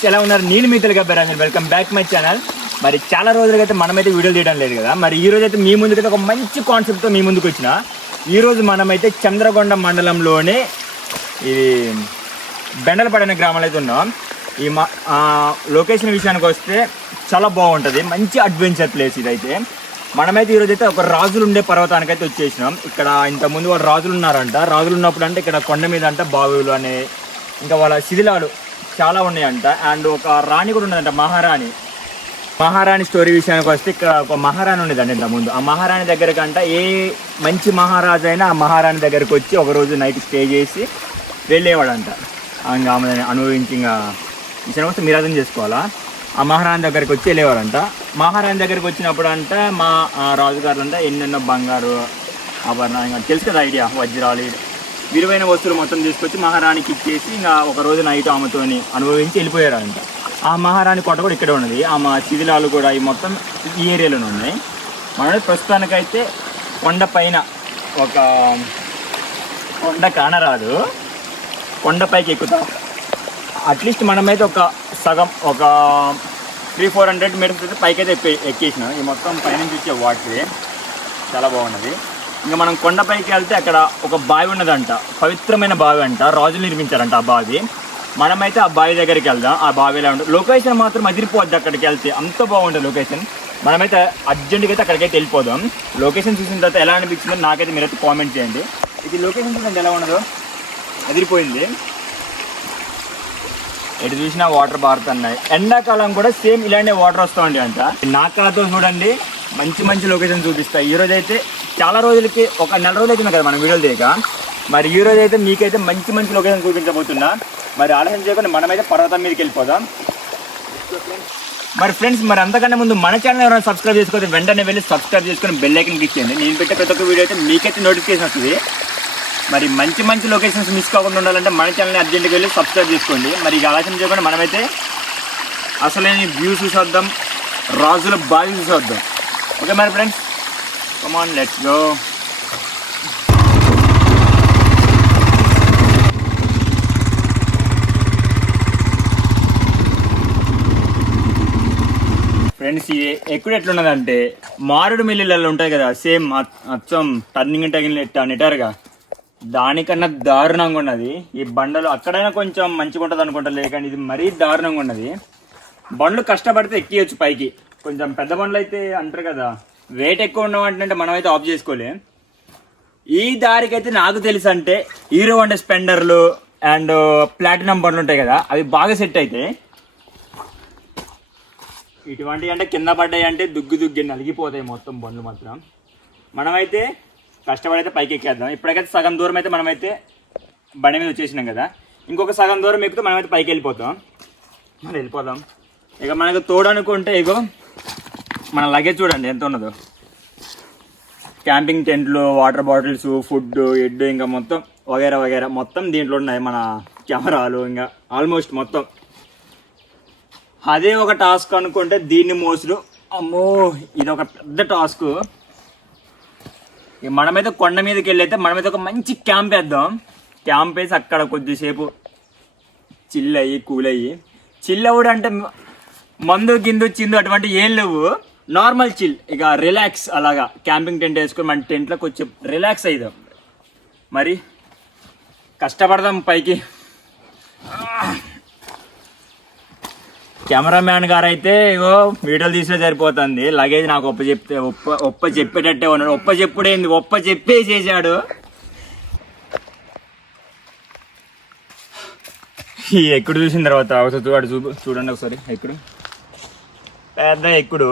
Friends ఎలా ఉన్నారు? నేను మీ తెలుగు అబ్బాయి మీరు వెల్కమ్ బ్యాక్ మై ఛానల్ మరి చాలా రోజులకైతే మనమైతే వీడియోలు తీయడం లేదు కదా? మరి ఈ రోజు అయితే మీ ముందుకైతే ఒక మంచి కాన్సెప్ట్తో మీ ముందుకు వచ్చిన. ఈరోజు మనమైతే చంద్రగొండ మండలంలోనే ఇది బెండలపడి అనే గ్రామంలో అయితే ఉన్నాం. ఈ మా లొకేషన్ విషయానికి వస్తే చాలా బాగుంటుంది. మంచి అడ్వెంచర్ ప్లేస్ ఇదైతే. మనమైతే ఈరోజు అయితే ఒక రాజులు ఉండే పర్వతానికి అయితే వచ్చేసినాం. ఇక్కడ ఇంతకుముందు వాళ్ళు రాజులు ఉన్నారంట రాజులు ఉన్నప్పుడు అంటే ఇక్కడ కొండ మీద అంట బావులు అనే ఇంకా వాళ్ళ శిథిలాలు చాలా ఉన్నాయంట. అండ్ ఒక రాణి కూడా ఉన్నదంట మహారాణి. మహారాణి స్టోరీ విషయానికి వస్తే ఇక్కడ ఒక మహారాణి ఉండేదండి ఇంత ముందు ఆ మహారాణి దగ్గర అంట ఏ మంచి మహారాజు అయినా ఆ మహారాణి దగ్గరికి వచ్చి ఒకరోజు నైట్ స్టే చేసి వెళ్ళేవాడంట. ఇంకా ఆమె అనుభవించి ఇంకా విషయం వస్తే మీరు అర్థం చేసుకోవాలా? ఆ మహారాణి దగ్గరికి వచ్చి వెళ్ళేవాడంట. మహారాణి దగ్గరికి వచ్చినప్పుడు అంట మా ఆ రాజుగారులు అంట ఎన్నెన్నో బంగారు ఆభరణ ఇంకా తెలుసు కదా ఐడియా వజ్రాలు విలువైన వస్తువులు మొత్తం తీసుకొచ్చి మహారాణికి ఇచ్చేసి ఇంకా ఒక రోజు నైట్ ఆమెతోని అనుభవించి వెళ్ళిపోయారంట. ఆ మహారాణి కోట కూడా ఇక్కడే ఉన్నది. ఆమె శిథిలాలు కూడా ఈ మొత్తం ఈ ఏరియాలోనే ఉన్నాయి. మన ప్రస్తుతానికైతే కొండ పైన ఒక కొండ కానరాదు. కొండపైకి ఎక్కుతాం. అట్లీస్ట్ మనమైతే ఒక సగం ఒక త్రీ ఫోర్ హండ్రెడ్ మీటర్స్ అయితే పైకి అయితే ఎక్కి ఎక్కేసినాం. ఈ మొత్తం పైనుంచి వచ్చే వాటర్ చాలా బాగున్నది. ఇంకా మనం కొండపైకి వెళ్తే అక్కడ ఒక బావి ఉన్నదంట. పవిత్రమైన బావి అంట. రాజులు నిర్మించారంట ఆ బావి. మనమైతే ఆ బావి దగ్గరికి వెళ్దాం. ఆ బావిలో ఉంటుంది. లొకేషన్ మాత్రం అదిరిపోద్ది అక్కడికి వెళ్తే. అంత బాగుంటుంది లొకేషన్. మనమైతే అర్జెంట్గా అయితే అక్కడికైతే వెళ్ళిపోదాం. లొకేషన్ చూసిన తర్వాత ఎలా అనిపించిందో నాకైతే మీరైతే కామెంట్ చేయండి. ఇది లొకేషన్ చూడండి ఎలా ఉండదో అదిరిపోయింది. ఎటు చూసినా వాటర్ పారుతున్నాయి ఎండాకాలం కూడా సేమ్ ఇలానే వాటర్ వస్తూ అంట. నాకాతో చూడండి. మంచి మంచి లొకేషన్ చూపిస్తాయి ఈ రోజు అయితే చాలా రోజులకి ఒక నెల రోజులు అవుతుంది కదా మనం వీడియోలు తీయక. మరి ఈ రోజు అయితే మీకైతే మంచి మంచి లొకేషన్ చూపించబోతున్నా. మరి ఆలోచన చేయకుండా మనమైతే పర్వతం మీదకి వెళ్ళిపోదాం. మరి ఫ్రెండ్స్ మరి అంతకన్నా ముందు మన ఛానల్ ఎవరైనా సబ్స్క్రైబ్ చేసుకోవచ్చు వెంటనే వెళ్ళి సబ్స్క్రైబ్ చేసుకొని బెల్ ఐకన్ క్లిక్ చేయండి. నేను పెట్టే ప్రతి ఒక్క వీడియో అయితే మీకైతే నోటిఫికేషన్ వస్తుంది. మరి మంచి మంచి లొకేషన్స్ మిస్ కాకుండా ఉండాలంటే మన ఛానల్ని అర్జెంట్గా వెళ్ళి సబ్స్క్రైబ్ చేసుకోండి. మరి ఇక ఆలోచన చేయకుండా మనమైతే అసలైన వ్యూ చూసేద్దాం. రాజుల బావి చూసేద్దాం. ఓకే మరి friends come on let's go friends ఇది ఎక్కడ ఎట్లున్నదంటే మారుడు మిల్లులలో ఉంటాయి కదా సేమ్ అచ్చం టర్నింగ్ టగిన నెటారుగా దానికన్నా దారుణంగా ఉన్నది. ఈ బండలు అక్కడైనా కొంచెం మంచిగా ఉంటుంది అనుకుంటా లేకండి ఇది మరీ దారుణంగా ఉన్నది. బండ్లు కష్టపడితే ఎక్కియచ్చు పైకి. కొంచెం పెద్ద బండ్లు అయితే అంటారు కదా. వెయిట్ ఎక్కువ ఉన్నవంటే మనం అయితే ఆఫ్ చేసుకోలేం. ఈ దారికి అయితే నాకు తెలుసు అంటే హీరో వండే స్పెండర్లు అండ్ ప్లాటినం బండ్లు ఉంటాయి కదా అవి బాగా సెట్ అయితే. ఇటువంటివి అంటే కింద పడ్డాయి అంటే దుగ్గు దుగ్గి నలిగిపోతాయి మొత్తం బండ్లు మాత్రం. మనమైతే కష్టపడైతే పైకి ఎక్కేద్దాం. ఇప్పటికైతే సగం దూరం అయితే మనమైతే బండి మీద వచ్చేసినాం కదా. ఇంకొక సగం దూరం ఎక్కుతూ మనమైతే పైకి వెళ్ళిపోతాం. మరి వెళ్ళిపోదాం. ఇక మనకు తోడనుకుంటే ఇగో మన లగేజ్ చూడండి ఎంత ఉన్నదో. క్యాంపింగ్ టెంట్లు వాటర్ బాటిల్స్ ఫుడ్ ఎడ్ ఇంకా మొత్తం వగేరా వగేరా. మొత్తం దీంట్లో ఉన్నాయి మన కెమెరాలు ఇంకా. ఆల్మోస్ట్ మొత్తం. అదే ఒక టాస్క్ అనుకుంటే దీన్ని మోసుడు. అమ్మో ఇది ఒక పెద్ద టాస్క్ మన మనమైతే కొండ మీదకి వెళ్ళైతే మనమైతే ఒక మంచి క్యాంప్ వేద్దాం. క్యాంప్ వేసి అక్కడ కొద్దిసేపు చిల్ అయ్యి కూల్ అయ్యి. చిల్ అవ్వడు అంటే మందు గిందు చిందు అటువంటి ఏం లేవు. నార్మల్ చిల్ ఇక రిలాక్స్ అలాగా. క్యాంపింగ్ టెంట్ వేసుకొని మన టెంట్లోకి వచ్చి రిలాక్స్ అయిదాం. మరి కష్టపడదాం పైకి. కెమెరామ్యాన్ గారు అయితే ఇగో వీడియోలు తీసే సరిపోతుంది. లగేజ్ నాకు ఒప్ప చెప్తే ఒప్ప ఒప్ప చెప్పేటట్టే ఉన్నాడు. ఒప్ప చెప్పుడేంది? ఒప్ప చెప్పే చేశాడు. ఈ చూసిన తర్వాత ఒకసారి అటు చూపు చూడండి ఒకసారి ఎక్కడ. పెద్ద ఎక్కుడు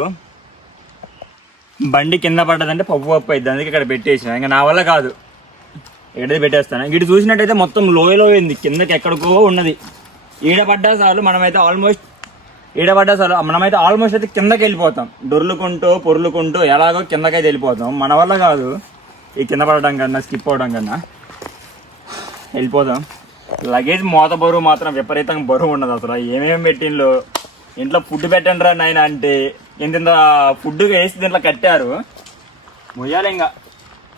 బండి కింద పడ్డదంటే పప్పు పప్పు అయింది అందుకే ఇక్కడ పెట్టేసిన. ఇంకా నా వల్ల కాదు. ఎక్కడైతే పెట్టేస్తాను. ఇటు చూసినట్టయితే మొత్తం లోయలో అయింది కిందకి ఎక్కడికో ఉన్నది. ఈడపడ్డా చాలు మనమైతే ఆల్మోస్ట్ ఈడపడ్డా చాలు. మనమైతే ఆల్మోస్ట్ అయితే కిందకి వెళ్ళిపోతాం. డొర్లుకుంటూ పొర్లుకుంటూ ఎలాగో కిందకైతే వెళ్ళిపోతాం. మన వల్ల కాదు. ఈ కింద పడడం కన్నా స్కిప్ అవడం కన్నా వెళ్ళిపోదాం లగేజ్ మోత బరువు మాత్రం విపరీతంగా బరువు ఉండదు అసలు. ఏమేమి పెట్టిండ్లో? ఇంట్లో ఫుడ్ పెట్టండి రా నాయన అంటే. ఇంత ఫుడ్ వేసి దీంట్లో కట్టారు. మొయ్యాలి ఇంకా.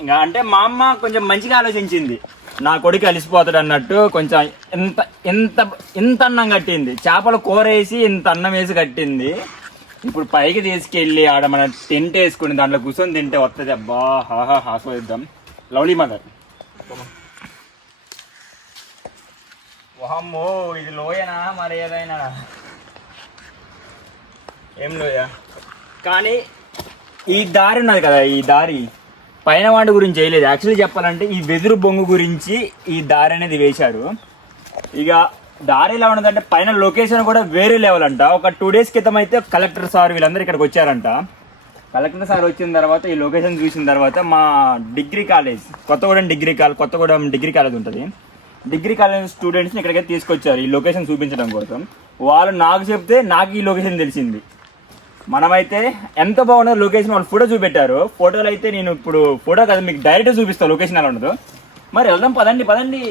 ఇంకా అంటే మా అమ్మ కొంచెం మంచిగా ఆలోచించింది. నా కొడుకు అలిసిపోతాడు అన్నట్టు కొంచెం ఇంత ఎంత ఇంత అన్నం కట్టింది. చేపల కూర వేసి ఇంత అన్నం వేసి కట్టింది. ఇప్పుడు పైకి తీసుకెళ్ళి ఆడ మన టెంట్ వేసుకుని దాంట్లో కూర్చొని తింటే వస్తుంది అబ్బా హాహా ఆస్వాదిద్దాం. Lovely mother. వామ్మో ఇది లోయనా మరి ఏదైనా? ఏం లోయ? కానీ ఈ దారి ఉన్నది కదా ఈ దారి. పైన వాటి గురించి వేయలేదు. యాక్చువల్లీ చెప్పాలంటే ఈ వెదురు బొంగు గురించి ఈ దారి అనేది వేశారు. ఇక దారి ఎలా ఉన్నదంటే పైన లొకేషన్ కూడా వేరే లెవెల్ అంట. ఒక టూ డేస్ క్రితం అయితే కలెక్టర్ సార్ వీళ్ళందరూ ఇక్కడికి వచ్చారంట. కలెక్టర్ సార్ వచ్చిన తర్వాత ఈ లొకేషన్ చూసిన తర్వాత మా degree college Kothagudem degree college Kothagudem degree college ఉంటుంది. డిగ్రీ కాలేజ్ స్టూడెంట్స్ని ఇక్కడికి తీసుకొచ్చారు ఈ లొకేషన్ చూపించడం కోసం. వాళ్ళు నాకు చెప్తే నాకు ఈ లొకేషన్ తెలిసింది. మనమైతే ఎంత బాగుందో లొకేషన్ వాళ్ళు ఫోటో చూపెట్టారు. ఫోటోలు అయితే నేను ఇప్పుడు ఫోటో కదా మీకు డైరెక్ట్ చూపిస్తాను లొకేషన్ ఎలా ఉండదు మరి వెళ్దాం పదండి పదండి.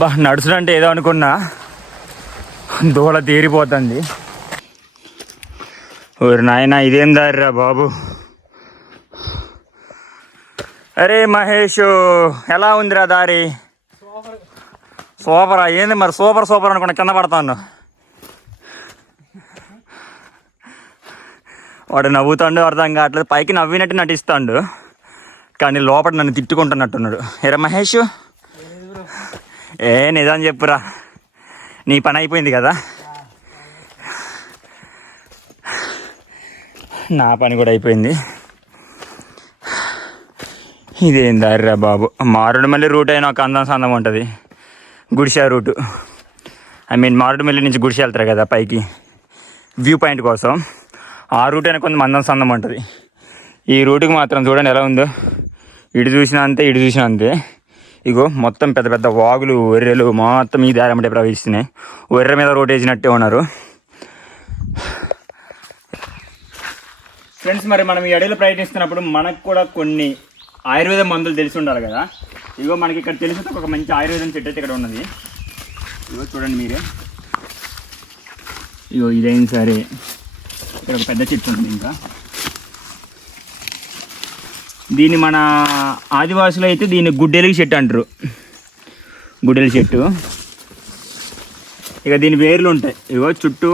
బా నడుచుడంటే ఏదో అనుకున్నా. దూల తీరిపోతుంది. ఓరి నాయన ఇదేం దారిరా బాబు? అరే మహేష్ ఎలా ఉందిరా దారి? సూపరా ఏంది మరి సూపర్ సూపర్ అనుకున్నా కింద పడతాను వాడు నవ్వుతాడు అర్థం కావట్లేదు. పైకి నవ్వినట్టు నటిస్తాడు. కానీ లోపల నన్ను తిట్టుకుంటున్నట్టున్నాడు. ఎరా మహేష్? ఏ నిజం చెప్పురా. నీ పని అయిపోయింది కదా? నా పని కూడా అయిపోయింది. ఇదేం దారిరా బాబు? మారుడుమల్లి రూట్ అయినా ఒక అందం సందం ఉంటుంది. Gudisa route. I mean Maredumilli నుంచి గుడిసె వెళ్తారు కదా పైకి. వ్యూ పాయింట్ కోసం. ఆ రూట్ అయినా కొంత మందం సందం ఉంటుంది. ఈ రూట్కి మాత్రం చూడండి ఎలా ఉందో. ఇటు చూసినా అంతే ఇటు చూసినా అంతే. ఇగో మొత్తం పెద్ద పెద్ద వాగులు ఒర్రెలు మొత్తం ఈ దారి ప్రవహిస్తున్నాయి. ఒర్రె మీద రోడ్ వేసినట్టే ఉన్నారు. ఫ్రెండ్స్ మరి మనం ఈ అడవిలో ప్రయత్నిస్తున్నప్పుడు మనకు కూడా కొన్ని ఆయుర్వేద మందులు తెలిసి ఉండాలి కదా. ఇదిగో మనకి ఇక్కడ తెలిసి ఒక మంచి ఆయుర్వేదం చెట్టు అయితే ఇక్కడ ఉన్నది. ఇదిగో చూడండి మీరే. ఇగో ఇదైంది సరే. ఇక్కడ ఒక పెద్ద చెట్టు ఉంది ఇంకా. దీన్ని మన ఆదివాసులు అయితే దీన్ని గుడ్డెలిగి చెట్టు అంటారు. గుడ్డెల చెట్టు. ఇక దీని వేర్లు ఉంటాయి. ఇగో చుట్టూ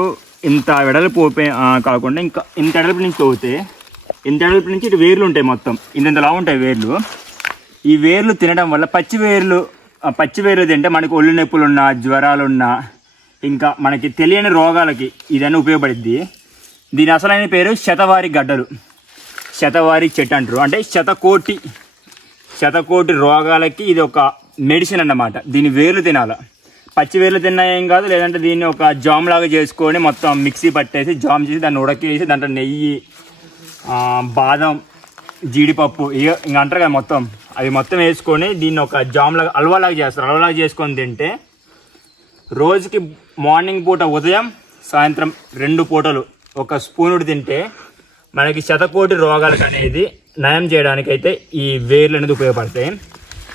ఇంత వెడల్పు పోపే కాకుండా ఇంకా ఇంత వెడల్పు నుంచి పోతే ఇంత అడుగు నుంచి ఇటు వేర్లు ఉంటాయి మొత్తం. ఇంతలా ఉంటాయి వేర్లు. ఈ వేర్లు తినడం వల్ల పచ్చి వేర్లు పచ్చి వేర్లు తింటే మనకి ఒళ్ళు నొప్పులు ఉన్నా జ్వరాలు ఉన్నా ఇంకా మనకి తెలియని రోగాలకి ఇదన్నీ ఉపయోగపడుద్ది. దీని అసలైన పేరు శతవారి గడ్డలు. శతవారి చెట్టు అంటారు. అంటే శతకోటి శతకోటి రోగాలకి ఇది ఒక మెడిసిన్ అన్నమాట. దీని వేర్లు తినాల. పచ్చి వేర్లు తిన్నా ఏం కాదు లేదంటే దీన్ని ఒక జామ్ లాగా చేసుకొని మొత్తం మిక్సీ పట్టేసి జామ్ చేసి దాన్ని ఉడకేసి దాంట్లో నెయ్యి బాదం జీడిపప్పు ఇక ఇంక అంటారు కదా మొత్తం. అవి మొత్తం వేసుకొని దీన్ని ఒక జామ్లాగా అల్వాలాగా చేస్తారు. అల్వాలాగా చేసుకొని తింటే రోజుకి మార్నింగ్ పూట ఉదయం సాయంత్రం రెండు పూటలు ఒక స్పూనుడు తింటే మనకి శతకోటి రోగాలకు అనేది నయం చేయడానికి అయితే ఈ వేర్లు అనేది ఉపయోగపడతాయి.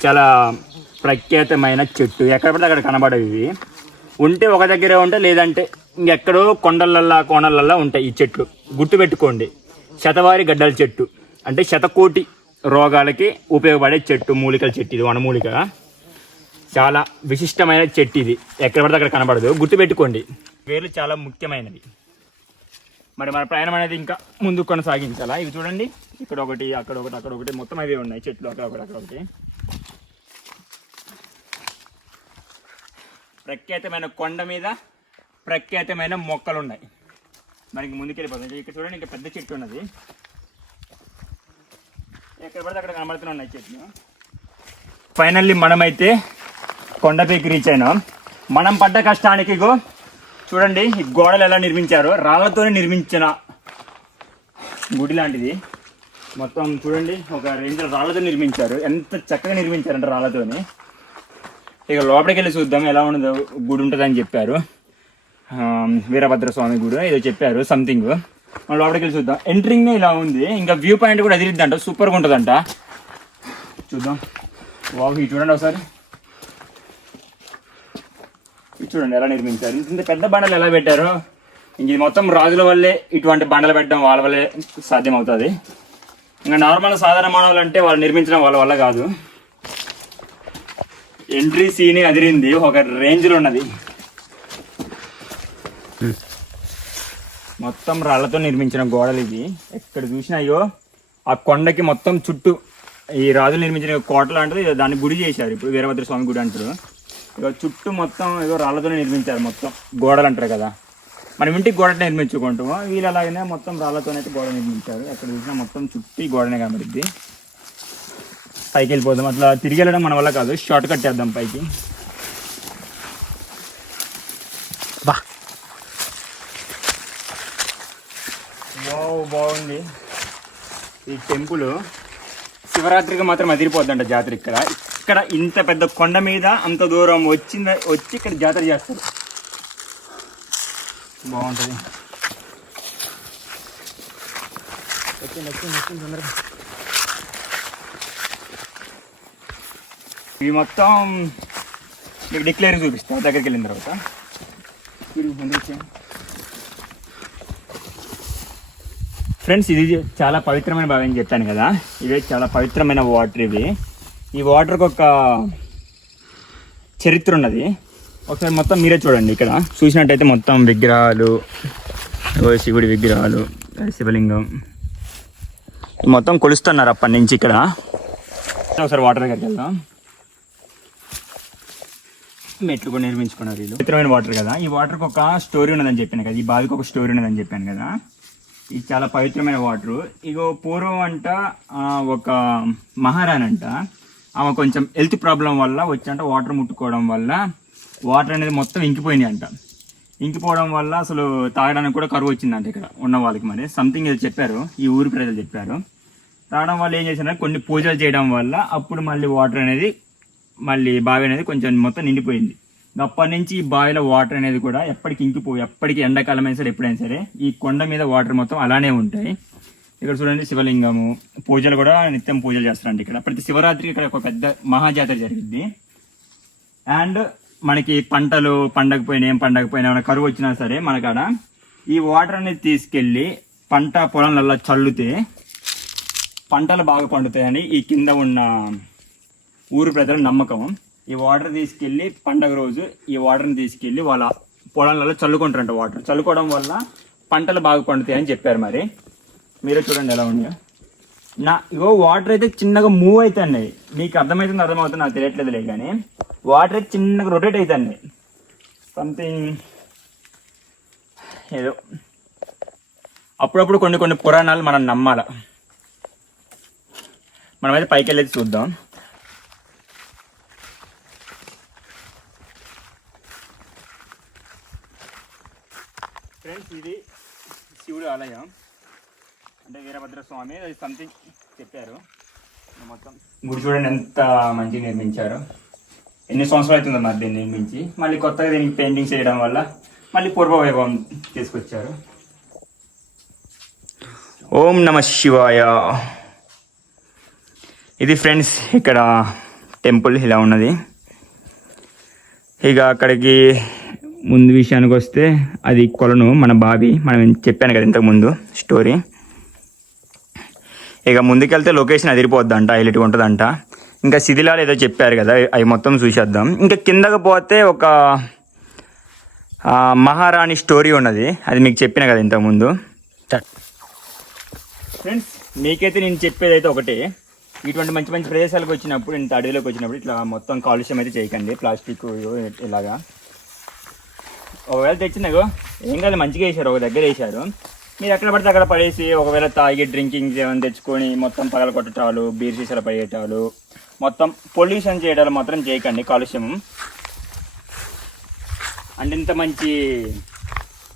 చాలా ప్రఖ్యాతమైన చెట్టు. ఎక్కడ పడితే అక్కడ కనబడవు ఇవి. ఉంటే ఒక దగ్గరే ఉంటే లేదంటే ఇంకెక్కడో కొండలల్లా కోణలల్లా ఉంటాయి ఈ చెట్లు. గుర్తుపెట్టుకోండి. శతవారి గడ్డల చెట్టు. అంటే శతకోటి రోగాలకి ఉపయోగపడే చెట్టు మూలికల చెట్టు ఇది వనమూలిక. చాలా విశిష్టమైన చెట్టు ఇది. ఎక్కడ పడితే అక్కడ కనబడదు. గుర్తుపెట్టుకోండి. వేర్లు చాలా ముఖ్యమైనవి. మరి మన ప్రయాణం అనేది ఇంకా ముందు కొనసాగించాలా? ఇవి చూడండి. ఇక్కడ ఒకటి అక్కడ ఒకటి అక్కడ ఒకటి. మొత్తం అవే ఉన్నాయి చెట్లు. అక్కడ ఒకటి అక్కడ ఒకటి. ప్రఖ్యాతమైన కొండ మీద ప్రఖ్యాతమైన మొక్కలు ఉన్నాయి మనకి ముందుకెళ్ళిపోతుంది. ఇక్కడ చూడండి ఇంకా పెద్ద చెట్టు ఉన్నది. ఎక్కడ పడితే అక్కడ కనబడుతూనే ఉన్నాయి చెట్లు. ఫైనల్లీ మనమైతే కొండపైకి రీచ్ అయినాం. మనం పడ్డ కష్టానికి గో చూడండి ఈ గోడలు ఎలా నిర్మించారో రాళ్ళతోనే నిర్మించిన గుడి లాంటిది. మొత్తం చూడండి ఒక రేంజ్ రాళ్ళతో నిర్మించారు. ఎంత చక్కగా నిర్మించారంటే రాళ్ళతోని. ఇక లోపలికి వెళ్ళి చూద్దాం ఎలా ఉండదు గుడి ఉంటుందని చెప్పారు. వీరభద్రస్వామి వీరభద్ర స్వామి గుడి ఏదో చెప్పారు సంథింగ్ మనం లోపలికి వెళ్ళి చూద్దాం. ఎంట్రింగ్నే ఇలా ఉంది. ఇంకా వ్యూ పాయింట్ కూడా అదిరిద్దంట సూపర్గా ఉంటుందంట. చూద్దాం. వావ్ ఇది చూడండి ఒకసారి. ఇది చూడండి ఎలా నిర్మించారు. ఇంత పెద్ద బండలు ఎలా పెట్టారు? ఇంక ఇది మొత్తం రాజుల వల్లే ఇటువంటి బండలు పెట్టడం వాళ్ళ వల్లే సాధ్యం అవుతుంది ఇంకా నార్మల్ సాధారణ మానవులు అంటే వాళ్ళు నిర్మించడం వాళ్ళ వల్ల కాదు. ఎంట్రీ సీనే అదిరింది. ఒక రేంజ్లో ఉన్నది. మొత్తం రాళ్ళతో నిర్మించిన గోడలు ఇవి. ఎక్కడ చూసినా అయ్యో ఆ కొండకి మొత్తం చుట్టూ ఈ రాజులు నిర్మించిన కోట లాంటిది. దాన్ని గుడి చేశారు ఇప్పుడు వీరభద్ర స్వామి గుడి అంటారు. ఇక చుట్టూ మొత్తం ఏదో రాళ్ళతోనే నిర్మించారు మొత్తం గోడలు అంటారు కదా. మనం ఇంటికి గోడ నిర్మించుకుంటాము. వీళ్ళు అలాగనే మొత్తం రాళ్ళతోనైతే గోడ నిర్మించారు. ఎక్కడ చూసినా మొత్తం చుట్టూ ఈ గోడనే కనబడుద్ది. పైకి వెళ్ళిపోదాం. అట్లా తిరిగి వెళ్ళడం మన వల్ల కాదు. షార్ట్ కట్ చేద్దాం పైకి బా వావ్ బాగుంది. ఈ టెంపుల్ శివరాత్రికి మాత్రం అదిరిపోద్దంట జాతర ఇక్కడ. ఇక్కడ ఇంత పెద్ద కొండ మీద అంత దూరం వచ్చింద వచ్చి ఇక్కడ జాతర చేస్తారు. బాగుంటుంది. వచ్చింది వచ్చింది వచ్చింది తొందరగా ఇవి మొత్తం మీకు డిక్లేర్ చూపిస్తా దగ్గరికి వెళ్ళిన తర్వాత తిరుగు, ముందుకు వచ్చేయండి. ఫ్రెండ్స్ ఇది చాలా పవిత్రమైన భావం చెప్పాను కదా. ఇవే చాలా పవిత్రమైన వాటర్ ఇవి. ఈ వాటర్కి ఒక చరిత్ర ఉన్నది. ఒకసారి మొత్తం మీరే చూడండి ఇక్కడ. చూసినట్టయితే మొత్తం విగ్రహాలు శివుడి విగ్రహాలు శివలింగం మొత్తం కొలుస్తున్నారు అప్పటి నుంచి ఇక్కడ. ఒకసారి వాటర్ దగ్గరికి వెళ్దాం. మెట్లు కూడా నిర్మించుకున్నారు వీళ్ళు. పవిత్రమైన వాటర్ కదా. ఈ వాటర్కి ఒక స్టోరీ ఉన్నదని చెప్పాను కదా. ఈ బావికి ఒక స్టోరీ ఉన్నదని చెప్పాను కదా. ఇది చాలా పవిత్రమైన వాటర్. ఇగో పూర్వం అంట ఒక మహారాణి అంట. ఆమె కొంచెం హెల్త్ ప్రాబ్లం వల్ల వచ్చంట వాటర్ ముట్టుకోవడం వల్ల వాటర్ అనేది మొత్తం ఇంకిపోయినాయి అంట. ఇంకిపోవడం వల్ల అసలు తాగడానికి కూడా కరువు వచ్చిందంట ఇక్కడ ఉన్న వాళ్ళకి మరి. సంథింగ్ ఏదో చెప్పారు. ఈ ఊరి ప్రజలు చెప్పారు. తాగడం వల్ల ఏం చేశారంటే కొన్ని పూజలు చేయడం వల్ల అప్పుడు మళ్ళీ వాటర్ అనేది మళ్ళీ బావి అనేది కొంచెం మొత్తం నిండిపోయింది. అప్పటి నుంచి ఈ బావిలో వాటర్ అనేది కూడా ఎప్పటికి ఇంకిపోయి ఎప్పటికి ఎండాకాలం అయినా సరే ఎప్పుడైనా సరే ఈ కొండ మీద వాటర్ మొత్తం అలానే ఉంటాయి. ఇక్కడ చూడండి శివలింగము పూజలు కూడా నిత్యం పూజలు చేస్తారండి ఇక్కడ. ప్రతి శివరాత్రికి ఇక్కడ ఒక పెద్ద మహాజాతర జరిగింది. అండ్ మనకి పంటలు పండకపోయినా ఏం పండకపోయినా ఏమైనా కరువు వచ్చినా సరే మనకాడ ఈ వాటర్ అనేది తీసుకెళ్ళి పంట పొలంలలో చల్లుతే పంటలు బాగా పండుతాయని ఈ కింద ఉన్న ఊరు ప్రజల నమ్మకం. ఈ వాటర్ తీసుకెళ్ళి పండగ రోజు ఈ వాటర్ని తీసుకెళ్ళి వాళ్ళ పొలాలలో చల్లుకుంటారంట వాటర్ చల్లుకోవడం వల్ల పంటలు బాగా పండుతాయని చెప్పారు మరి. మీరే చూడండి ఎలా ఉన్నాయో. నా ఇగో వాటర్ అయితే చిన్నగా మూవ్ అవుతున్నాయి మీకు అర్థమవుతుంది అర్థమవుతుంది నాకు తెలియట్లేదులే కానీ వాటర్ అయితే చిన్నగా రొటేట్ అవుతున్నాయి సంథింగ్ ఏదో. అప్పుడప్పుడు కొన్ని కొన్ని పురాణాలు మనం నమ్మాల. మనమైతే పైకి వెళ్ళేది చూద్దాం. ఫ్రెండ్స్ ఇది శివుడు ఆలయం. అంటే వీరభద్ర స్వామి అది సంథింగ్ చెప్పారు. మొత్తం గుడి చూడండి ఎంత మంచిగా నిర్మించారు. ఎన్ని సంవత్సరాలు అవుతుందో మరి దీన్ని నిర్మించి. మళ్ళీ కొత్తగా దీనికి పెయింటింగ్ చేయడం వల్ల మళ్ళీ పూర్వ వైభవం తీసుకొచ్చారు. ఓం నమ శివాయ. ఇది ఫ్రెండ్స్ ఇక్కడ టెంపుల్ ఇలా ఉన్నది. ఇక అక్కడికి ముందు విషయానికి వస్తే అది కొలను మన బావి మనం చెప్పాను కదా ఇంతకుముందు స్టోరీ. ఇక ముందుకెళ్తే లొకేషన్ అదిరిపోద్దంట హైలైట్గా ఉంటుందంట. ఇంకా శిథిలాలు ఏదో చెప్పారు కదా అవి మొత్తం చూసేద్దాం. ఇంకా కిందకు పోతే ఒక మహారాణి స్టోరీ ఉన్నది. అది మీకు చెప్పిన కదా ఇంతకుముందు ఫ్రెండ్స్ మీకైతే నేను చెప్పేది అయితే ఒకటే. ఇటువంటి మంచి మంచి ప్రదేశాలకు వచ్చినప్పుడు ఇంత అడవిలోకి వచ్చినప్పుడు ఇట్లా మొత్తం కాలుష్యం అయితే చేయకండి. ప్లాస్టిక్ ఇలాగా. ఒకవేళ తెచ్చినాగో ఏం? కాదు మంచిగా వేసారు ఒక దగ్గర వేసారు మీరు ఎక్కడ పడితే అక్కడ పడేసి ఒకవేళ తాగి డ్రింకింగ్ ఏమైనా తెచ్చుకొని మొత్తం పగల కొట్టటాలు బీర్ సీసాలు పడేయటాలు మొత్తం పొల్యూషన్ చేయడాలు మాత్రం చేయకండి కాలుష్యం. అంటే ఇంత మంచి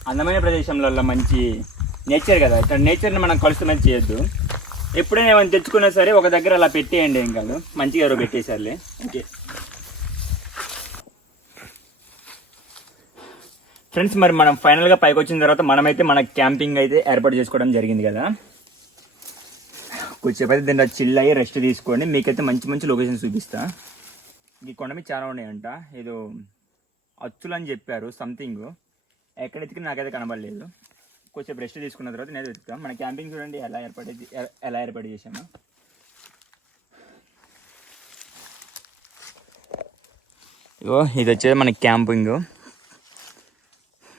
అందమైన ప్రదేశంలలో మంచి నేచర్ కదా ఇక్కడ నేచర్ని మనం కలుస్తున్నది చేయొద్దు. ఎప్పుడైనా ఏమైనా తెచ్చుకున్నా సరే ఒక దగ్గర అలా పెట్టేయండి ఏం కాదు మంచిగా ఎవరో పెట్టేశారులే. ఓకే. ఫ్రెండ్స్ మరి మనం ఫైనల్గా పైకి వచ్చిన తర్వాత మనమైతే మన క్యాంపింగ్ అయితే ఏర్పాటు చేసుకోవడం జరిగింది కదా? కొద్దిసేపు అయితే దీంట్లో చిల్ అయ్యి రెస్ట్ తీసుకోండి. మీకైతే మంచి మంచి లొకేషన్ చూపిస్తా. ఈ కొండ మీద చాలా ఉన్నాయంట. ఏదో అచ్చులు అని చెప్పారు సంథింగ్ ఎక్కడ ఎత్తుకుని నాకైతే కనబడలేదు. కొంచెం రెస్ట్ తీసుకున్న తర్వాత నేను వెతుకుతాం. మన క్యాంపింగ్ చూడండి ఎలా ఏర్పాటు ఎలా ఏర్పాటు చేసాము ఇగో ఇది వచ్చేది మన క్యాంపింగ్.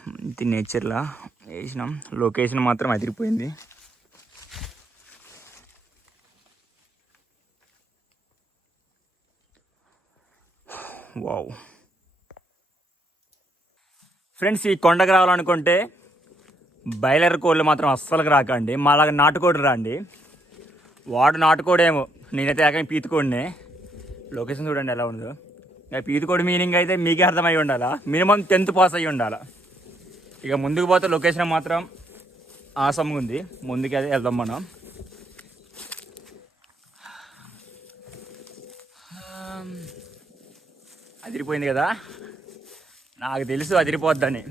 ఇది నేచర్లా వేసినాం. లొకేషన్ మాత్రం అదిరిపోయింది. వావ్ ఫ్రెండ్స్ ఈ కొండకు రావాలనుకుంటే బయలర్ కోళ్ళు మాత్రం అస్సలు రాకండి. మాలాగా నాటుకోడి రండి. వాడు నాటుకోడేమో నేనైతే ఏకంగా పీతుకోడినే. లొకేషన్ చూడండి ఎలా ఉందో. ఇక పీతుకోడి మీనింగ్ అయితే మీకే అర్థమై ఉండాలా? మినిమం టెన్త్ పాస్ అయ్యి ఉండాలా? ఇక ముందుకు పోతే లొకేషన్ మాత్రం ఆసమ్గా ఉంది. ముందుకు అది వెళ్దాం మనం. అదిరిపోయింది కదా? నాకు తెలుసు అదిరిపోద్దని.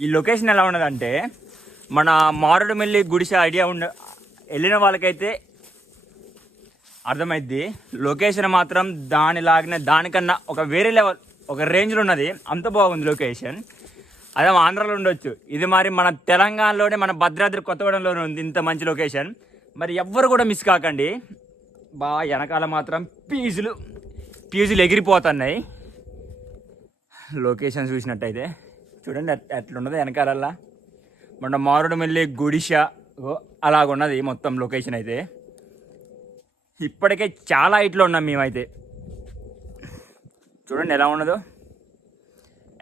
ఈ లొకేషన్ ఎలా ఉన్నదంటే మన మారుడుమిల్లి గుడిసె ఐడియా ఉండ వెళ్ళిన వాళ్ళకైతే అర్థమైద్ది. లొకేషన్ మాత్రం దానిలాగానే దానికన్నా ఒక వేరే లెవెల్ ఒక రేంజ్లో ఉన్నది. అంత బాగుంది లొకేషన్. అదే ఆంధ్రాలో ఉండొచ్చు. ఇది మరి మన తెలంగాణలోనే మన భద్రాద్రి కొత్తగూడెంలోనే ఉంది ఇంత మంచి లొకేషన్. మరి ఎవ్వరు కూడా మిస్ కాకండి. బాగా వెనకాల మాత్రం పీజులు పీజులు ఎగిరిపోతున్నాయి. లొకేషన్ చూసినట్టయితే. చూడండి అట్- వెనకాలల్లా. మన మారుడుమల్లి గుడిష అలాగున్నది మొత్తం లొకేషన్ అయితే. ఇప్పటికే చాలా హైట్లో ఉన్నాం మేమైతే. చూడండి ఎలా ఉన్నదో.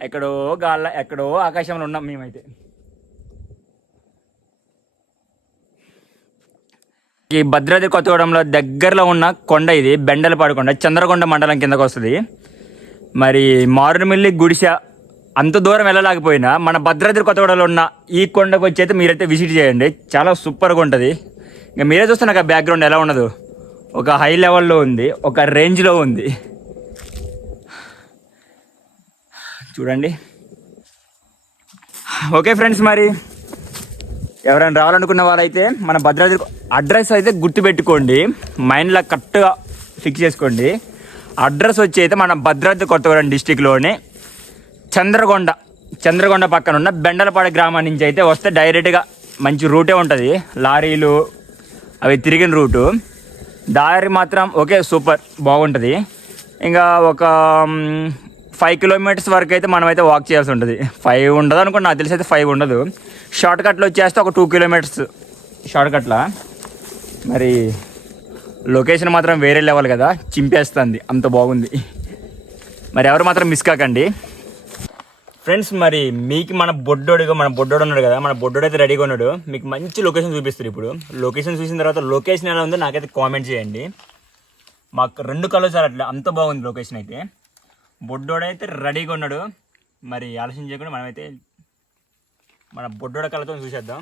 ఎక్కడో గాళ్ళ ఎక్కడో ఆకాశంలో ఉన్నాం మేమైతే. ఈ భద్రాద్రి కొత్తగూడెంలో దగ్గరలో ఉన్న కొండ ఇది బెండలపాడు కొండ చంద్రకొండ మండలం కిందకు వస్తుంది. మరి మారుమిల్లి గుడిసె అంత దూరం వెళ్ళలేకపోయినా మన భద్రాద్రి కొత్తగూడలో ఉన్న ఈ కొండకు వచ్చి అయితే మీరైతే విజిట్ చేయండి. చాలా సూపర్గా ఉంటుంది. ఇంకా మీరే చూస్తే నాకు ఆ బ్యాక్గ్రౌండ్ ఎలా ఉండదు ఒక హై లెవెల్లో ఉంది ఒక రేంజ్లో ఉంది. చూడండి. ఓకే ఫ్రెండ్స్ మరి. ఎవరైనా రావాలనుకున్న వాళ్ళైతే మన భద్రాద్రి అడ్రస్ అయితే గుర్తుపెట్టుకోండి. మైండ్లో కరెక్ట్గా ఫిక్స్ చేసుకోండి. అడ్రస్ వచ్చి అయితే మన భద్రాద్రి కొత్తగూడెం డిస్టిక్లోనే చంద్రగొండ. చంద్రగొండ పక్కన ఉన్న బెండలపాడు గ్రామం నుంచి అయితే వస్తే డైరెక్ట్గా మంచి రూటే ఉంటుంది. లారీలు అవి తిరిగిన రూటు దారి మాత్రం ఓకే సూపర్. బాగుంటుంది. ఇంకా ఒక ఫైవ్ కిలోమీటర్స్ వరకు అయితే మనం అయితే వాక్ చేయాల్సి ఉంటుంది. ఫైవ్ ఉండదు అనుకోండి నాకు తెలిసి అయితే ఫైవ్ ఉండదు. షార్ట్ కట్లో వచ్చేస్తే ఒక టూ కిలోమీటర్స్ షార్ట్ కట్లా మరి లొకేషన్ మాత్రం వేరే లెవెల్ కదా. చింపేస్తుంది. అంత బాగుంది. మరి ఎవరు మాత్రం మిస్ కాకండి. ఫ్రెండ్స్ మరి మీకు మన బొడ్డోడిగా మన బొడ్డోడు ఉన్నాడు కదా మన బొడ్డోడు అయితే రెడీగా ఉన్నాడు. మీకు మంచి లొకేషన్ చూపిస్తారు ఇప్పుడు. లొకేషన్ చూసిన తర్వాత లొకేషన్ ఎలా ఉందో నాకైతే కామెంట్ చేయండి. మాకు రెండు కలర్స్ అట్లా అంత బాగుంది లొకేషన్ అయితే. బొడ్డోడు అయితే రెడీగా ఉన్నాడు. మరి ఆలోచన చేయకుండా మనమైతే మన బొడ్డోడ కళ్ళతో చూసేద్దాం.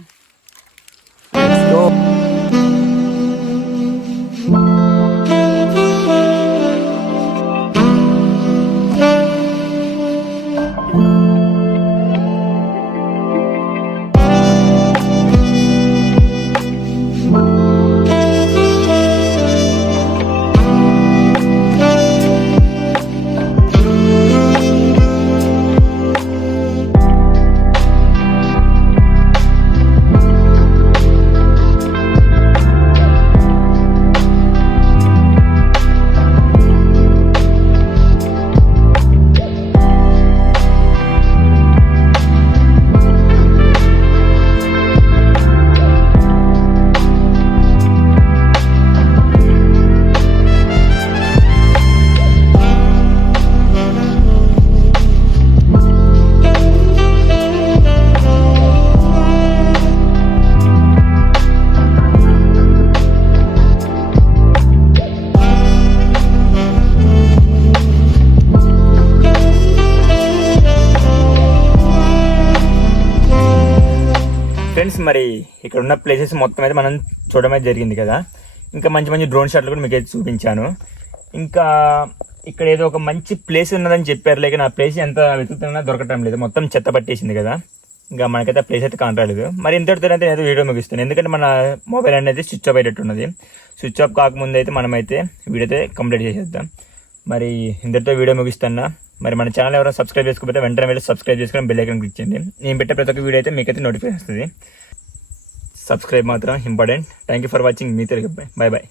ఫ్రెండ్స్ మరి ఇక్కడ ఉన్న ప్లేసెస్ మొత్తం అయితే మనం చూడడం అయితే జరిగింది కదా. ఇంకా మంచి మంచి డ్రోన్ షాట్లు కూడా మీకు అయితే చూపించాను. ఇంకా ఇక్కడ ఏదో ఒక మంచి ప్లేస్ ఉన్నదని చెప్పారు. లేక నా ప్లేస్ ఎంత వెతుకుతున్నా దొరకటం లేదు. మొత్తం చెత్త పట్టేసింది కదా. ఇంకా మనకైతే ప్లేస్ అయితే కానరాలేదు. మరి ఇంతటితో అయితే నేను వీడియో ముగిస్తాను ఎందుకంటే మన మొబైల్ అనేది స్విచ్ ఆఫ్ అయ్యేటట్టు ఉన్నది. స్విచ్ ఆఫ్ కాకముందు అయితే మనమైతే వీడియో అయితే కంప్లీట్ చేసేద్దాం. మరి ఇంతటితో వీడియో ముగిస్తున్నా. మరి మన ఛానల్ ఎవరైనా సబ్స్క్రైబ్ చేసుకోకపోతే వెంటనే వెళ్ళి సబ్స్క్రైబ్ చేసుకుని బెల్ ఐకన్ క్లిక్ చేయండి. నేను పెట్టే ప్రతి ఒక్క వీడియో అయితే మీకైతే నోటిఫికేషన్ వస్తుంది. సబ్స్క్రైబ్ మాత్రం important thank you for watching me Telugu bye bye